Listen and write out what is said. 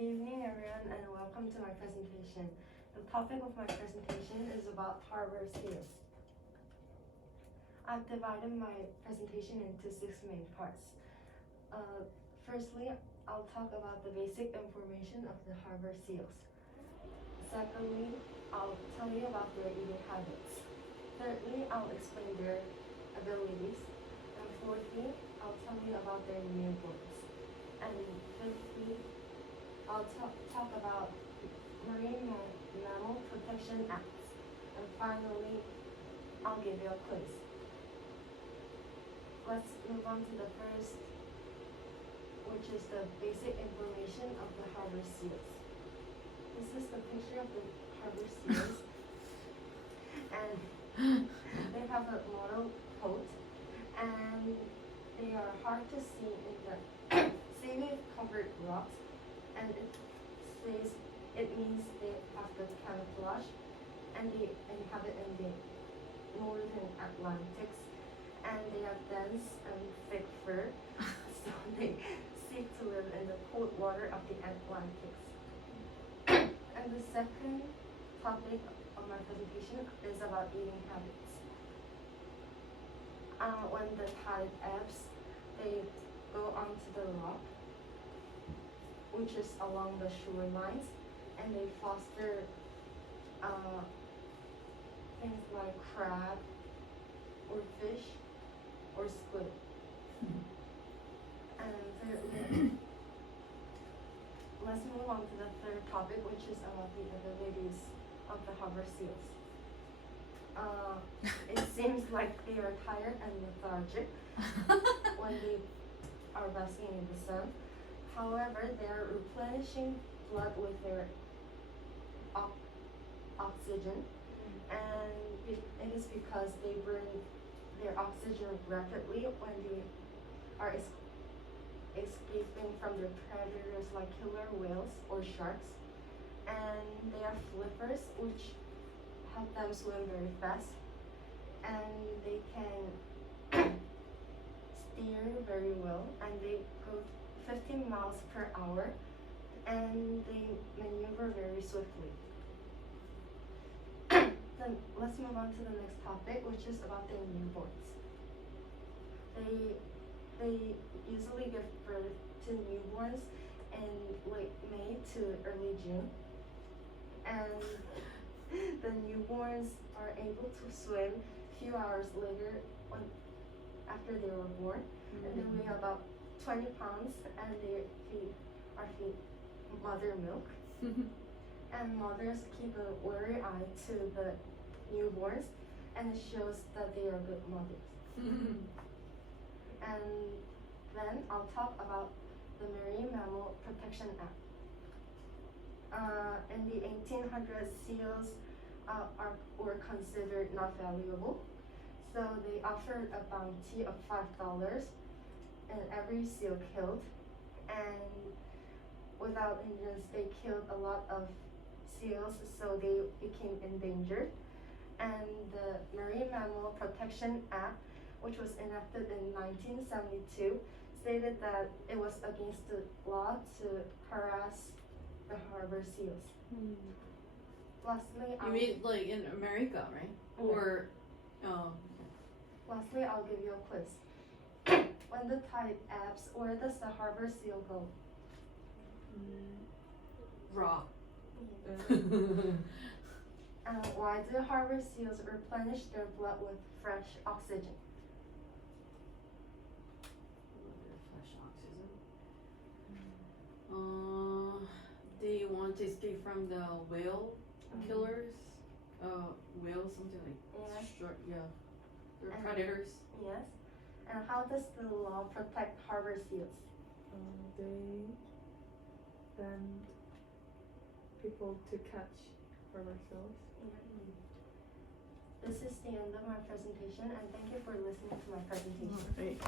Good evening, everyone, and welcome to my presentation. The topic of my presentation is about harbor seals. I've divided my presentation into 6 main parts. Firstly, I'll talk about the basic information of the harbor seals. Secondly, I'll tell you about their eating habits. Thirdly, I'll explain their abilities. And fourthly, I'll tell you about their newborns. And fifthly, I'll talk about Marine Mammal Protection Acts. And finally, I'll give you a quiz. Let's move on to the first, which is the basic information of the harbor seals. This is the picture of the harbor seals. And they have a mottled coat, and they are hard to see in the seaweed-covered rocks, and it means they have good camouflage, and they inhabit in the northern Atlantics, and they have dense and thick fur, so they seek to live in the cold water of the Atlantics. And the second topic of my presentation is about eating habits. When the tide ebbs, they go onto the rock, which is along the shorelines, and they foster things like crab or fish or squid. And thirdly, let's move on to the third topic, which is about the abilities of the harbor seals. It seems like they are tired and lethargic when they are basking in the sun. However, they are replenishing blood with their oxygen, and it is because they burn their oxygen rapidly when they are escaping from their predators like killer whales or sharks. And they have flippers, which help them swim very fast, and they can steer very well, and they go 15 miles per hour, and they maneuver very swiftly. Then let's move on to the next topic, which is about their newborns. They usually give birth to newborns in late May to early June, and the newborns are able to swim a few hours later after they were born, and they weigh about 20 pounds, and they are feed mother milk. And mothers keep a wary eye to the newborns, and it shows that they are good mothers. And then I'll talk about the Marine Mammal Protection Act. In the 1800s, seals were considered not valuable, so they offered a bounty of $5 in every seal killed, and without engines, they killed a lot of seals, so they became endangered. And the Marine Mammal Protection Act, which was enacted in 1972, stated that it was against the law to harass the harbor seals. Lastly, You mean like in America, right? Yeah. Or, Lastly, I'll give you a quiz. When the tide ebbs, where does the harbor seal go? rock. Why do harbor seals replenish their blood with fresh oxygen? Fresh oxygen. They want to escape from the whale killers. Whale, something like short, yeah. They're predators. Yes. And how does the law protect harbor seals? They ban people to catch harbor seals. This is the end of my presentation, and thank you for listening to my presentation. Great.